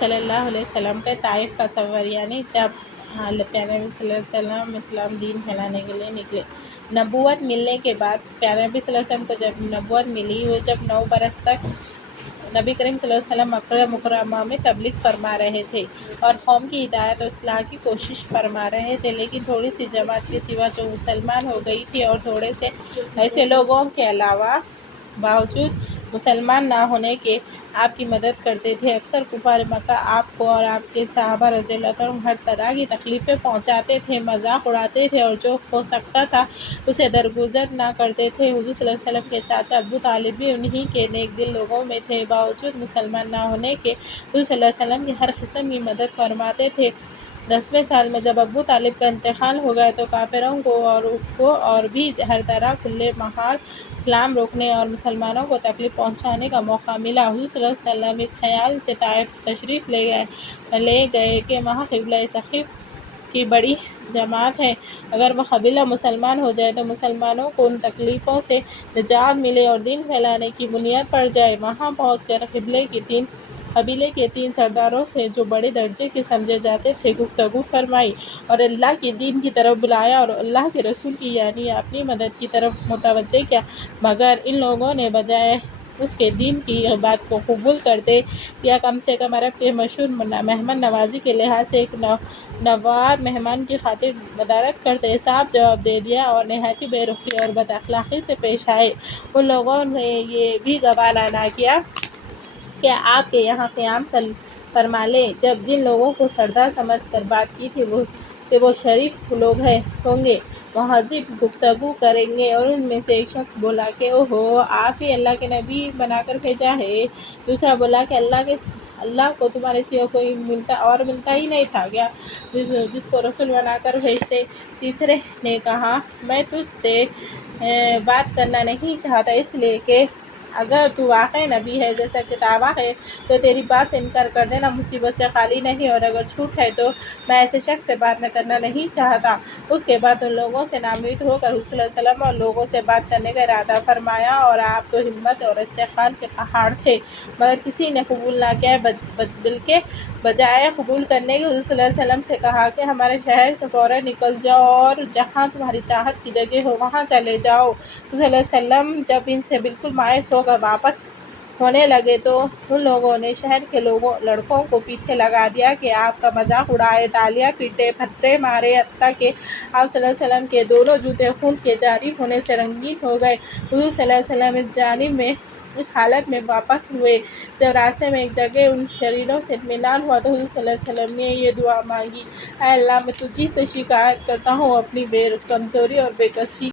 صلی اللہ علیہ وسلم کا طائف کا سفر، یعنی جب پیارے نبی صلی اللہ علیہ وسلم اسلام دین پھیلانے کے لیے نکلے۔ نبوت ملنے کے بعد پیارے نبی صلی اللہ علیہ وسلم کو جب نبوت ملی، وہ جب 9 برس تک نبی کریم صلی اللہ علیہ وسلم مکہ مکرمہ میں تبلیغ فرما رہے تھے اور قوم کی ہدایت اور اصلاح کی کوشش فرما رہے تھے، لیکن تھوڑی سی جماعت کے سوا جو مسلمان ہو گئی تھی اور تھوڑے سے ایسے لوگوں کے علاوہ باوجود مسلمان نہ ہونے کے آپ کی مدد کرتے تھے۔ اکثر کفار مکہ آپ کو اور آپ کے صحابہ رضی اللہ عنہم ہر طرح کی تکلیفیں پہنچاتے تھے، مذاق اڑاتے تھے اور جو ہو سکتا تھا اسے درگزر نہ کرتے تھے۔ حضور صلی اللہ علیہ وسلم کے چاچا ابو طالب بھی انہی کے نیک دل لوگوں میں تھے۔ باوجود مسلمان نہ ہونے کے حضور صلی اللہ علیہ وسلم کی ہر قسم کی مدد فرماتے تھے۔ 10ویں سال میں جب ابو طالب کا انتقال ہو گیا تو کافروں کو اور بھی ہر طرح کھلے محال اسلام روکنے اور مسلمانوں کو تکلیف پہنچانے کا موقع ملا۔ حضور صلی اللہ علیہ وسلم اس خیال سے طائف تشریف لے گئے کہ وہاں قبیلہ ثقیف کی بڑی جماعت ہے، اگر وہ قبیلہ مسلمان ہو جائے تو مسلمانوں کو ان تکلیفوں سے نجات ملے اور دین پھیلانے کی بنیاد پڑ جائے۔ وہاں پہنچ کر قبیلے کے 3 سرداروں سے جو بڑے درجے کے سمجھے جاتے تھے گفتگو فرمائی اور اللہ کے دین کی طرف بلایا اور اللہ کے رسول کی یعنی اپنی مدد کی طرف متوجہ کیا، مگر ان لوگوں نے بجائے اس کے دین کی بات کو قبول کرتے یا کم سے کم عرب کے مشہور مہمان نوازی کے لحاظ سے ایک نوار مہمان کی خاطر مدارت کرتے صاف جواب دے دیا اور نہایت بے رخی اور بد اخلاقی سے پیش آئے۔ ان لوگوں نے یہ بھی گوارا نہ کیا کہ آپ کے یہاں قیام فرما لیں۔ جب جن لوگوں کو سردار سمجھ کر بات کی تھی کہ وہ شریف لوگ ہوں گے، مہذب گفتگو کریں گے، اور ان میں سے ایک شخص بولا کہ اوہو، آپ ہی اللہ کے نبی بنا کر بھیجا ہے؟ دوسرا بولا کہ اللہ کو تمہارے سوا کوئی ملتا ہی نہیں تھا کیا جس کو رسول بنا کر بھیجتے؟ تیسرے نے کہا میں تجھ سے بات کرنا نہیں چاہتا اس لیے کہ اگر تو واقعی نبی ہے جیسا کہ دعویٰ ہے تو تیری بات سے انکار کر دینا مصیبت سے خالی نہیں، اور اگر جھوٹ ہے تو میں ایسے شخص سے بات کرنا نہیں چاہتا۔ اس کے بعد ان لوگوں سے ناامید ہو کر حضور صلی اللہ علیہ وسلم اور لوگوں سے بات کرنے کا ارادہ فرمایا، اور آپ تو ہمت اور استقلال کے پہاڑ تھے، مگر کسی نے قبول نہ کیا، بلکہ بجائے قبول کرنے کے حضور صلی اللہ علیہ وسلم سے کہا کہ ہمارے شہر سے فوراً نکل جاؤ اور جہاں تمہاری چاہت کی جگہ ہو وہاں چلے جاؤ۔ حضور صلی اللہ علیہ وسلم جب ان سے بالکل مایوس ہو کر واپس ہونے لگے تو ان لوگوں نے شہر کے لڑکوں کو پیچھے لگا دیا کہ آپ کا مذاق اڑائے، تالیاں پیٹے، پتھرے مارے، حتیٰ کہ آپ صلی اللہ علیہ وسلم کے دونوں جوتے خون کے جاری ہونے سے رنگین ہو گئے۔ حضور صلی اللہ علیہ وسلم اس حالت میں واپس ہوئے۔ جب راستے میں ایک جگہ ان شریروں سے اطمینان ہوا تو حضور صلی اللہ علیہ وسلم نے یہ دعا مانگی، اے اللہ، میں تجھی سے شکایت کرتا ہوں اپنی کمزوری اور بے کسی